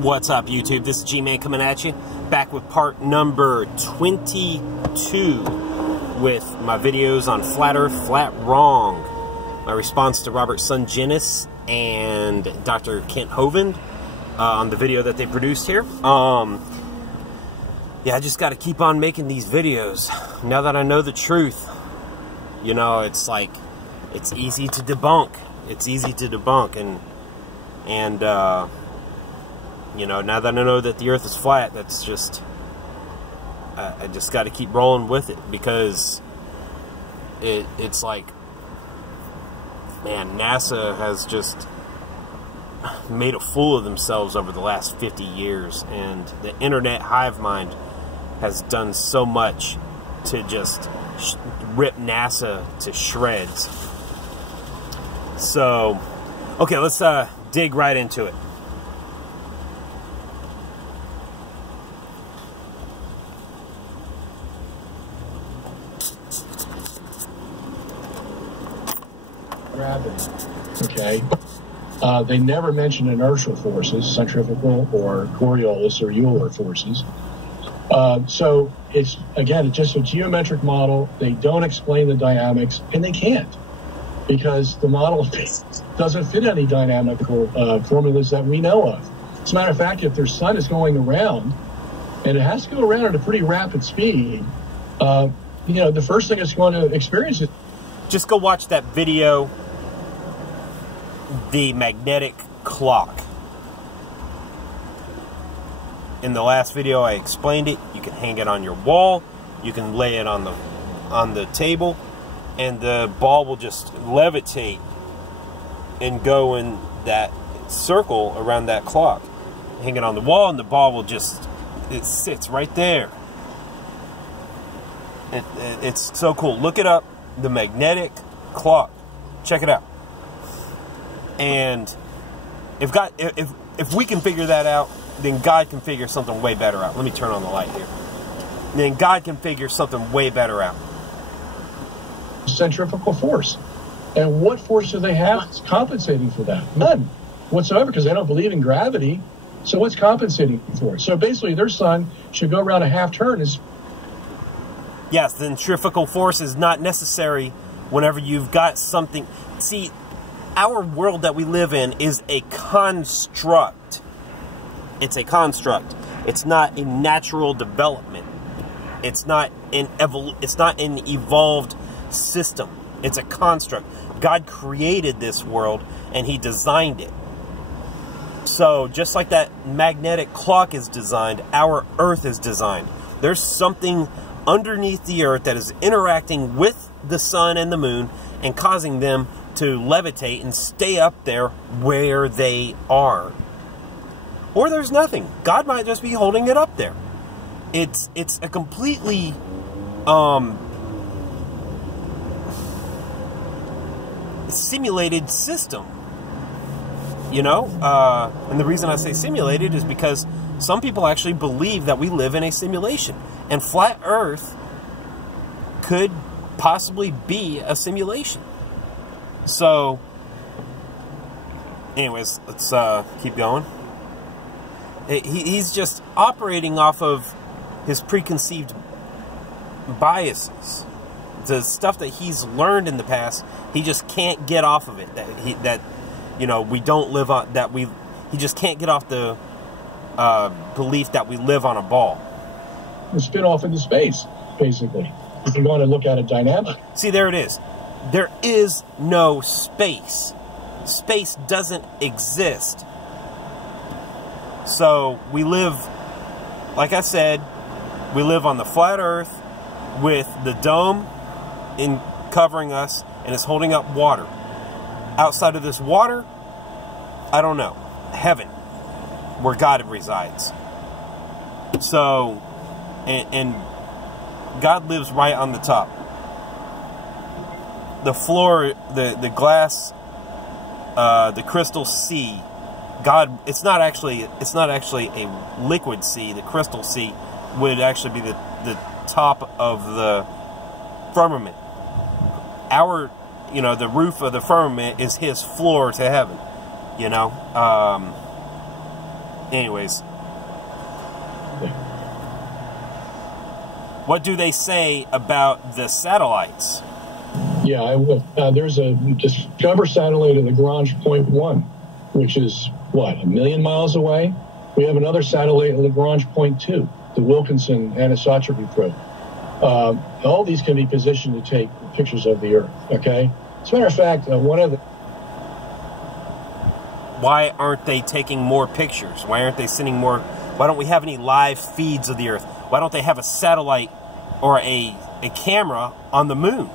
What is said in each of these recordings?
What's up, YouTube? This is G-Man coming at you, back with part number 22 with my videos on Flat Earth, Flat Wrong. My response to Robert Sungenis and Dr. Kent Hovind on the video that they produced here. Yeah, I just got to keep on making these videos. Now that I know the truth, you know, it's like, it's easy to debunk. It's easy to debunk, and you know, now that I know that the Earth is flat, that's just, I just got to keep rolling with it, because it's like, man, NASA has just made a fool of themselves over the last 50 years, and the internet hive mind has done so much to just rip NASA to shreds. So, okay, let's dig right into it. Gravity. Okay. They never mention inertial forces, centrifugal or Coriolis or Euler forces. So it's, again, it's just a geometric model. They don't explain the dynamics, and they can't, because the model doesn't fit any dynamical formulas that we know of. As a matter of fact, if their sun is going around, and it has to go around at a pretty rapid speed, you know, the first thing it's going to experience is... Just go watch that video, The Magnetic Clock. In the last video I explained it. You can hang it on your wall, you can lay it on the table, and the ball will just levitate and go in that circle around that clock. Hang it on the wall and the ball will just, it sits right there. It's so cool. Look it up, The Magnetic Clock. Check it out. And if we can figure that out, then God can figure something way better out. Let me turn on the light here. Then God can figure something way better out. Centrifugal force. And what force do they have that's compensating for that? None whatsoever, because they don't believe in gravity. So what's compensating for it? So basically their sun should go around a half turn. Yes, the centrifugal force is not necessary whenever you've got something. See, our world that we live in is a construct. It's a construct. It's not a natural development. It's not an evolved system. It's a construct. God created this world and He designed it. So just like that magnetic clock is designed, our Earth is designed. There's something underneath the Earth that is interacting with the sun and the moon and causing them to levitate and stay up there where they are. Or there's nothing. God might just be holding it up there. It's a completely simulated system. You know? And the reason I say simulated is because some people actually believe that we live in a simulation. And Flat Earth could possibly be a simulation. So, anyways, let's keep going. He's just operating off of his preconceived biases. The stuff that he's learned in the past, he just can't get off of it. That you know, we don't live on, he just can't get off the belief that we live on a ball. We spin off into space, basically. If you want to look at a dynamic. See, there it is. There is no space. Space doesn't exist. So we live, like I said, we live on the flat Earth with the dome covering us, and it's holding up water. Outside of this water, I don't know, heaven, where God resides. So, and God lives right on the top. The floor, the glass, the crystal sea. God, it's not actually a liquid sea. The crystal sea would actually be the top of the firmament. Our, you know, the roof of the firmament is His floor to heaven. You know, Anyways. What do they say about the satellites? Yeah, there's a Discover satellite at Lagrange Point 1, which is, what, 1 million miles away? We have another satellite at Lagrange Point 2, the Wilkinson Anisotropy Probe. All these can be positioned to take pictures of the Earth, okay? As a matter of fact, Why aren't they taking more pictures? Why aren't they sending more? Why don't we have any live feeds of the Earth? Why don't they have a satellite or a camera on the moon?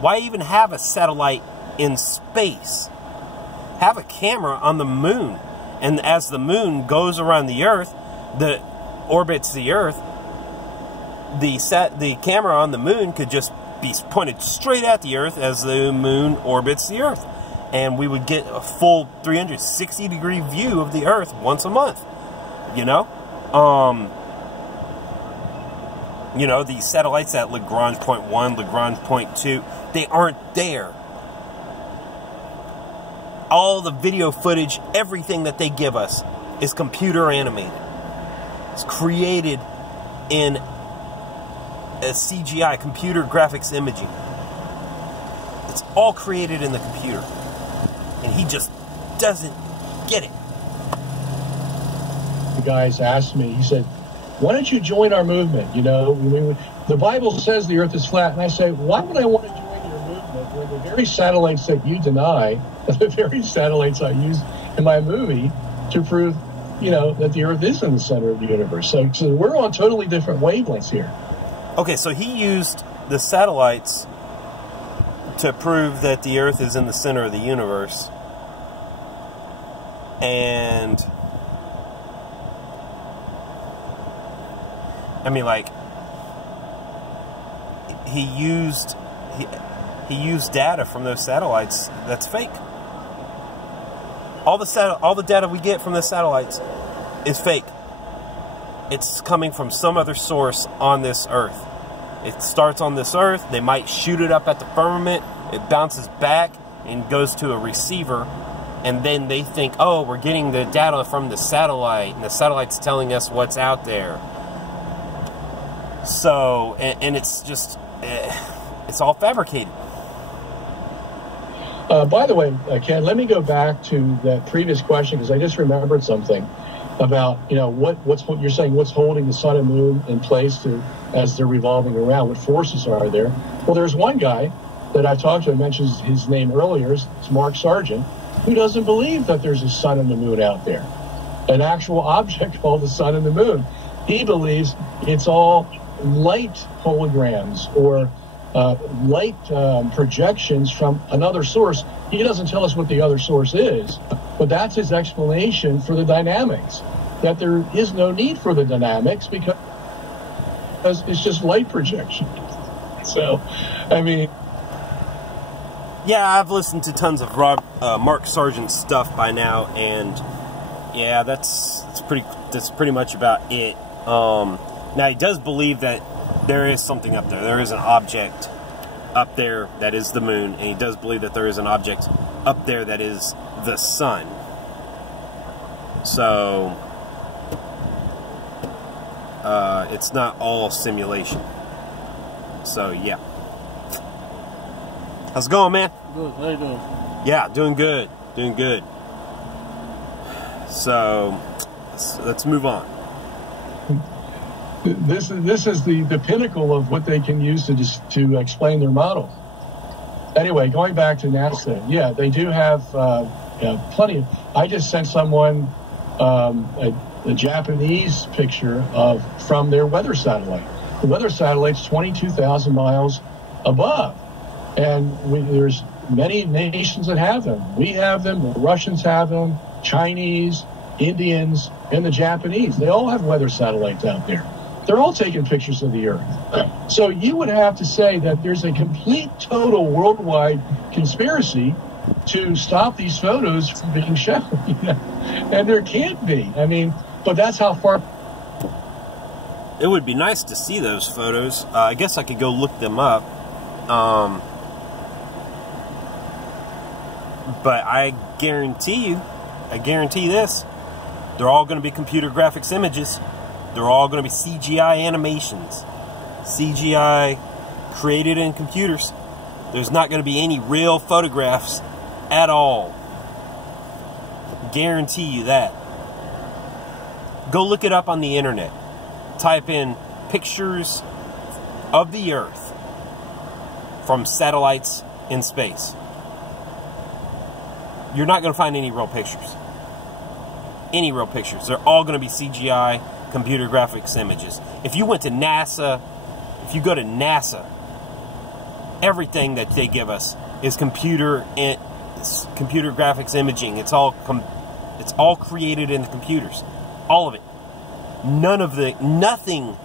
Why even have a satellite in space? Have a camera on the moon. And as the moon goes around the Earth, orbits the Earth, the camera on the moon could just be pointed straight at the Earth as the moon orbits the Earth. And we would get a full 360-degree view of the Earth once a month. You know? You know, these satellites at Lagrange Point 1, Lagrange Point 2, they aren't there. All the video footage, everything that they give us is computer animated. It's created in a CGI, computer graphics imaging. It's all created in the computer. And he just doesn't get it. The guys asked me, he said, why don't you join our movement? You know, the Bible says the Earth is flat. And I say, why would I want to join your movement when the very satellites that you deny are the very satellites I use in my movie to prove, you know, that the Earth is in the center of the universe? So we're on totally different wavelengths here. Okay, so he used the satellites to prove that the Earth is in the center of the universe. And I mean, like, he used data from those satellites that's fake. All the data we get from the satellites is fake. It's coming from some other source on this Earth. It starts on this Earth. They might shoot it up at the firmament. It bounces back and goes to a receiver. And then they think, oh, we're getting the data from the satellite. And the satellite's telling us what's out there. So, and it's just, it's all fabricated. By the way, Ken, let me go back to that previous question, because I just remembered something about, you know, what's you're saying, what's holding the sun and moon in place as they're revolving around, what forces are there? Well, there's one guy that I've talked to, I mentioned his name earlier, it's Mark Sargent, who doesn't believe that there's a sun and the moon out there, an actual object called the sun and the moon. He believes it's all light holograms or light projections from another source. He doesn't tell us what the other source is, but that's his explanation for the dynamics, that there is no need for the dynamics because it's just light projection. So, I mean... Yeah, I've listened to tons of Mark Sargent's stuff by now, and yeah, that's pretty much about it. Now, he does believe that there is something up there. There is an object up there that is the moon, and he does believe that there is an object up there that is the sun. So, it's not all simulation. So, yeah. How's it going, man? Good. How you doing? Yeah, doing good. Doing good. So, let's move on. This is the pinnacle of what they can use to explain their model. Anyway, going back to NASA, yeah, they do have plenty. I just sent someone a Japanese picture from their weather satellite. The weather satellite's 22,000 miles above, and there's many nations that have them. We have them. The Russians have them. Chinese, Indians, and the Japanese. They all have weather satellites out there. They're all taking pictures of the Earth. So you would have to say that there's a complete, total worldwide conspiracy to stop these photos from being shown. And there can't be. I mean, but that's how far... It would be nice to see those photos. I guess I could go look them up. But I guarantee this, They're all going to be computer graphics images. They're all going to be CGI animations. CGI created in computers. There's not going to be any real photographs at all. Guarantee you that. Go look it up on the internet. Type in pictures of the Earth from satellites in space. You're not going to find any real pictures. Any real pictures. They're all going to be CGI computer graphics images. If you went to NASA, if you go to NASA, everything that they give us is computer graphics imaging. It's all created in the computers. All of it. Nothing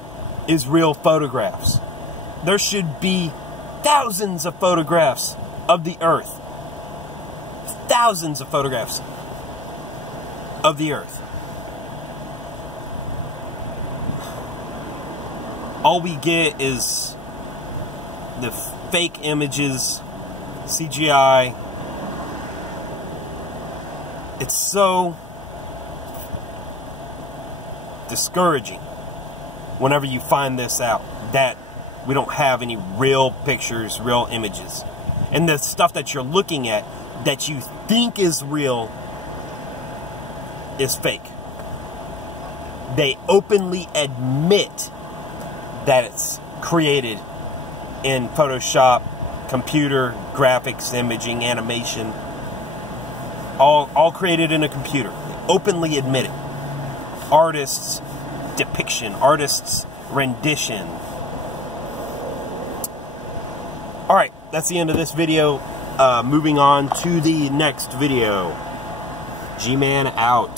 is real photographs. There should be thousands of photographs of the Earth. Thousands of photographs of the Earth. All we get is the fake images, CGI. It's so discouraging whenever you find this out, that we don't have any real pictures, real images. And the stuff that you're looking at that you think is real is fake. They openly admit that it's created in Photoshop, computer graphics, imaging, animation, all created in a computer. They openly admit it. Artists' depiction, artists' rendition. Alright, that's the end of this video. Moving on to the next video. G-Man out.